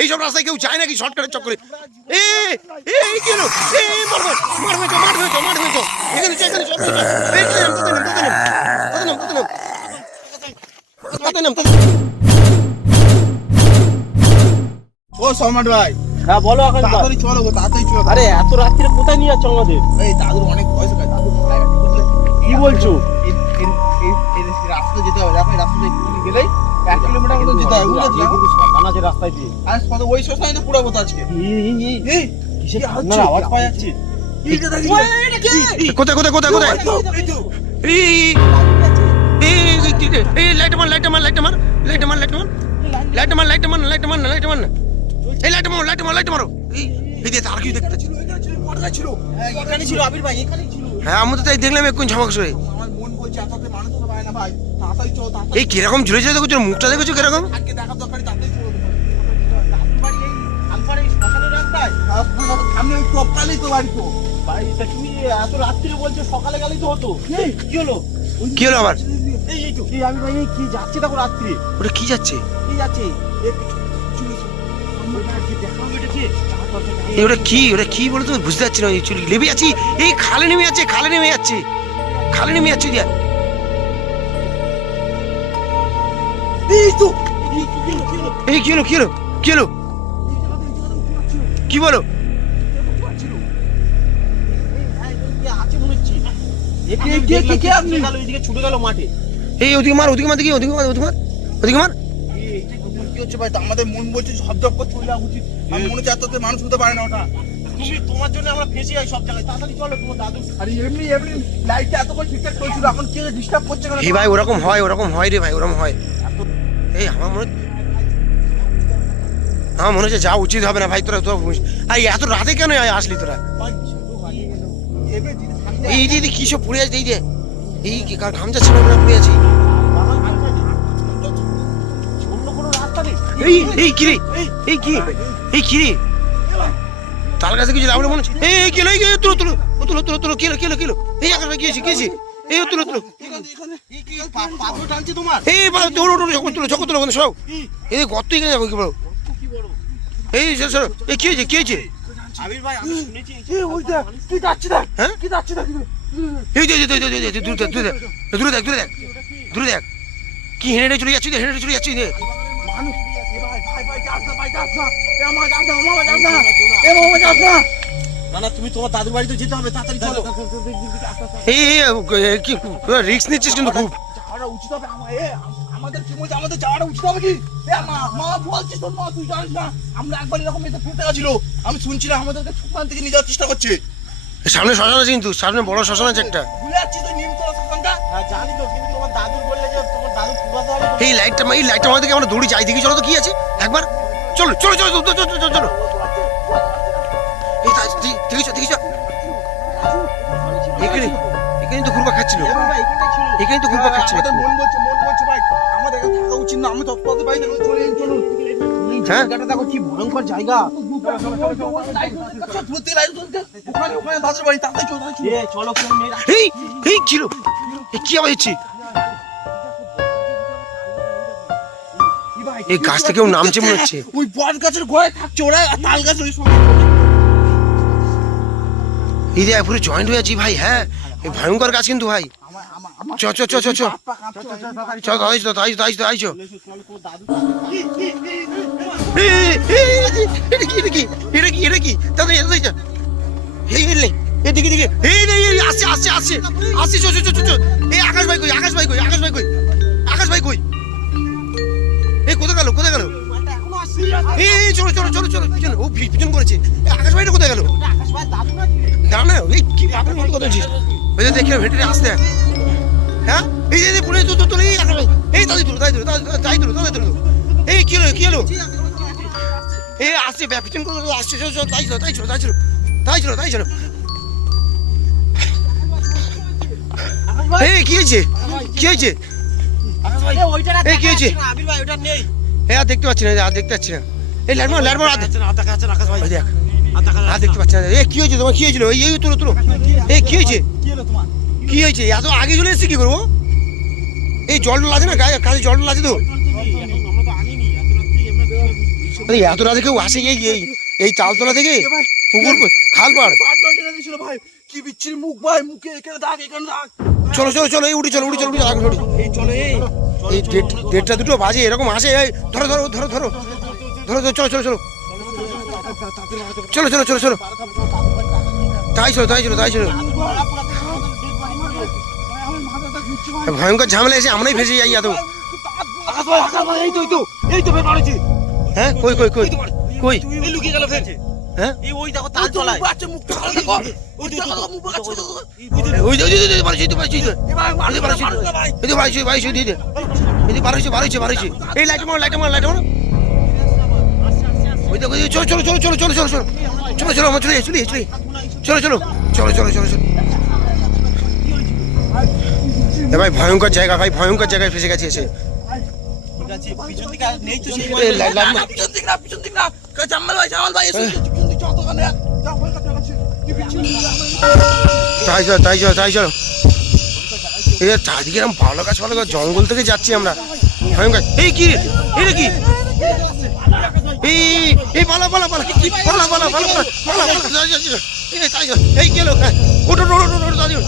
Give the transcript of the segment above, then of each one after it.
এইসব রাস্তায় কেউ যায় নাকি শর্টকাটের চক্করে? কি হলো? ও সম্রাট ভাই, হ্যাঁ বলো আকাশ ভাই। তাড়াতাড়ি চলো গো, তাড়াতাড়ি চলো। আরে এত রাত্রে কোথায় নিয়ে যাচ্ছ আমাদের? এই দাদুর অনেক বয়স হয়ে গেছে, দাদু মারা গেছে, বুঝলে? কি বলছো? এই রাস্তা যেতে হবে, দেখো এই রাস্তাটা একটুখানি গেলেই 1 কিলোমিটার মতো যেতে হবে, বুঝলে? শ্মশান আছে রাস্তায় দিয়ে। আর কত ওই শ্মশানে তো পুরাবো তো আজকে। এই কিসের ঠান্ডার আওয়াজ পাওয়া যাচ্ছে? কোথায় কোথায় কোথায় কোথায়? লাইট মার লাইট মার লাইট মার লাইট মার লাইট মার লাইট মার লাইট মার লাইট মার লাইট মার এই লাইট মারো লাইট মারো লাইট মারো। এই যে আর কি দেখতে ছিল? এখানে ছিল আবির ভাই, এখানেই ছিল। হ্যাঁ আমি তো তাই দেখলাম এক্ষুনি ঝমক করে। আমার মন বলছে এততে মানুষ তো পায় না ভাই, তাড়াতাড়ি চলো, তাড়াতাড়ি। এই কিরকম ঝুলেছে দেখছো, মুখটা দেখছো কিরকম? আজকে দেখার দরকার, তাড়াতাড়ি চলো। দাদুর বাড়ি এই আলপাড়ে এই শ্মশানের রাস্তায়, সামনে ওই টপকালেই তো বাড়ি তো। ভাই তা তুমি এত রাত্রে বলছো, সকালে গেলেই তো হতো। কি হলো? কি হলো আবার? এই তো কি আমি ভাই কি যাচ্ছে দেখো রাত্রে। ওটা কি যাচ্ছে? কি যাচ্ছে? ওটা কি ওটা কি বলে তো বুঝতে পারছি না। এই চুল লেবে আছি, এই খালে নেমে যাচ্ছে, খালে নেমে যাচ্ছে, খালে নেমে যাচ্ছে দিয়া। এই কি হলো কি হলো কি হলো কি বলো? ছুটে গেল মাঠে। এই ওদিকে মার ওদিকে মার দেখি ওদিকে মার ওদিকে মার ওদিকে মার। কি হচ্ছে ভাই? আমাদের মন বলছে সব জব করে চলে যাওয়া উচিত। আমি মনে হচ্ছে এততে মানুষ হতে পারে না ওটা। তুমি তোমার জন্য আমরা ফেঁসে যাই সব জায়গায়। তাড়াতাড়ি চলো, তোমার দাদু। আরে এমনি এমনি লাইটটা এত করে ঠিকঠাক চলছিল, এখন কি ডিস্টার্ব করছে কেন? এই ভাই ওরকম হয় রে ভাই, ওরকম হয়। এই আমার মনে হচ্ছে যা উচিত হবে না ভাই। তোরা তো আর এত রাতে কেন আসলি তোরা? এই দিদি কি সব পড়ে আছে? এই যে এই কি কার ঘাম যাচ্ছে না, আমরা পড়ে আছি। অন্য কোনো রাস্তা নেই। এই কি রে? এই কি এই কি রে? তার কাছে কিছু লাভ মনে হচ্ছে। এই কি এই তুলো তুলো তুলো তুলো তুলো কিলো কিলো কিলো। এই আকাশ গিয়েছি গিয়েছি। এই তুলো তুলো। পাথর টানছে তোমার? এই তুলো তুলো তুলো চকো তুলো বন্ধু সব। এই গর্ত এখানে যাবো কি বলো? এই সর এই কি হয়েছে কি হয়েছে? আবির ভাই আমি শুনেছি ওইটা কি যাচ্ছে দেখ, হ্যাঁ কি যাচ্ছে দেখ। এই যে দূরে দেখ দূরে দেখ দূরে দেখ দূরে দেখ দূরে দেখ কি হেঁটে চলে যাচ্ছি হেঁটে চলে যাচ্ছি রে মানুষ। ভাই যাস না, ভাই যাস না, এ আমার যাস না, মামা যাস না, এ মামা যাস না। না না তুমি তোমার দাদুর বাড়ি তো যেতে হবে, তাড়াতাড়ি চলো। এই কি রিস্ক নিচ্ছিস কিন্তু খুব। যাওয়াটা উচিত হবে আমাদের কি বলছে, আমাদের যাওয়াটা উচিত হবে কি? এ মা বলছিস তোর মা, তুই জানিস না আমরা একবার এরকম এসে ফেঁসে গেছিল। আমি শুনছিলাম আমাদেরকে সুখান থেকে নিয়ে যাওয়ার চেষ্টা করছে। সামনে শ্মশান আছে, কিন্তু সামনে বড় শ্মশান আছে একটা। ভুলে যাচ্ছিস তো নিমতলা শ্মশানটা? হ্যাঁ জানি তো, কিন্তু তোমার দাদুর বললে যে তোমার দাদু পুরাতে হবে। এই লাইটটা আমাদেরকে আমরা দৌড়ি যাই দেখি, চলো তো কি আছে একবার। চলো চলো চলো চলো চলো। এই দেখেছ এখানে এখানে তো ঘুরবা খাচ্ছিল, এখানে তো ঘুরবা খাচ্ছিল। আমাদের মন বলছে ভাই আমাদের এখানে থাকা উচিত না। আমি তৎপরতে বাড়ি থেকে চলে এসেছি, চলুন। এই জায়গাটা দেখো কি ভয়ঙ্কর জায়গা। ওখানে দাদুর বাড়ি, তাড়াতাড়ি চলো। চলো এই ছিল কি আবার হচ্ছে? এই গাছ থেকে কেউ নামছে মনে হচ্ছে। ওই বট গাছের গোড়ায় থাকছে ওরা, আর তাল গাছ ওই সময়। এই যে পুরো জয়েন্ট হয়ে আছি ভাই। হ্যাঁ এই ভয়ঙ্কর গাছ কিন্তু ভাই। চ চ চ চ চ চ আইছো। এটা কি দাদা? এদিকে দিকে আসছে আসছে আসছে আসছে। চ চ চ চ। এই আকাশ ভাই কই? আকাশ ভাই কই? আকাশ ভাই কই? আকাশ ভাই কই? এই কোথায় গেল কোথায় গেল? এই চলো চলো চলো চলো। পিছন ও পিছন করেছে। আকাশ ভাইটা কোথায় গেল? না না এই কি আপনার মতো কথা বলছিস? ওই যে দেখলাম হেঁটে আসতে। হ্যাঁ এই যে পুরো তো এই আকাশ ভাই এই তাই তুলো। এই কি হলো কি হলো? এই আসছে পিছন করে আসছে। তাই ছিল। এই কি হয়েছে কি হয়েছে? এই কি হয়েছে? আবির ভাই ওটা নেই। আর দেখতে পাচ্ছি না, আর দেখতে পাচ্ছি না। এই লাইট মার আকাশ ভাই দেখ, আর দেখতে পাচ্ছি না। এই কি হয়েছে তোমার? কি হয়েছিল? এই তুলো। এই কি হয়েছে? কি হয়েছে? এত আগে চলে এসেছি কি করবো? এই জল আছে না গায়ে, কাজে জল আছে তো। আরে এত রাতে কেউ আসে এই চালতলা থেকে পুকুর খাল পাড় ছিল ভাই কি বিচ্ছিরি মুখ ভাই মুখে এখানে দাগ এখানে দাগ চলো চলো চলো এই উঠি চলো আগে উঠি এই চলে এই দেড়টা দুটো বাজে এরকম আসে এই ধরো চলো তাই চলো ভয়ঙ্কর ঝামেলা এসে আমরাই ফেসে যাই এত আকাশ ভাই এই তো বের করেছি হ্যাঁ কই এই লুকিয়ে গেল ফের হ্যাঁ এই ওই দেখো তাল চলায় বাচ্চা মুখটা ভালো দেখো ওই দেখো মুখ বাচ্চা ওই বাড়িছি এই লাইট মার ওই দেখো চলো আমার চলে চলো এ ভাই ভয়ঙ্কর জায়গায় ফেসে গেছে এসে ঠিক আছে পিছন দিকে আর নেই তো সেই এই লাইট মার পিছন দিক না জামাল ভাই এসে পিছন দিক চত কানে যা হয়ে গেছে কি বিচ্ছিরি তাই চলো এই চারদিকে এরকম ভালো গাছ জঙ্গল থেকে যাচ্ছি আমরা ভয়ঙ্কর এই কি এই পালা এই গেল ওটো তাই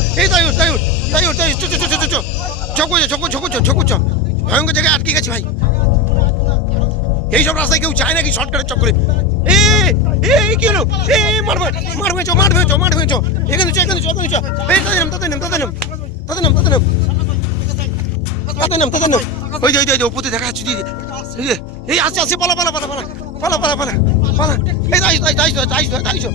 ভয়ঙ্কর জায়গায় আটকে গেছে ভাই এইসব রাস্তায় কেউ যায় নাকি শর্টকাটের চক্করে এই কি হলো মারবে চো এখানে চো এই তাদের নাম ওই উপরে দেখা যাচ্ছে এই আসছে পালা এই তাই চো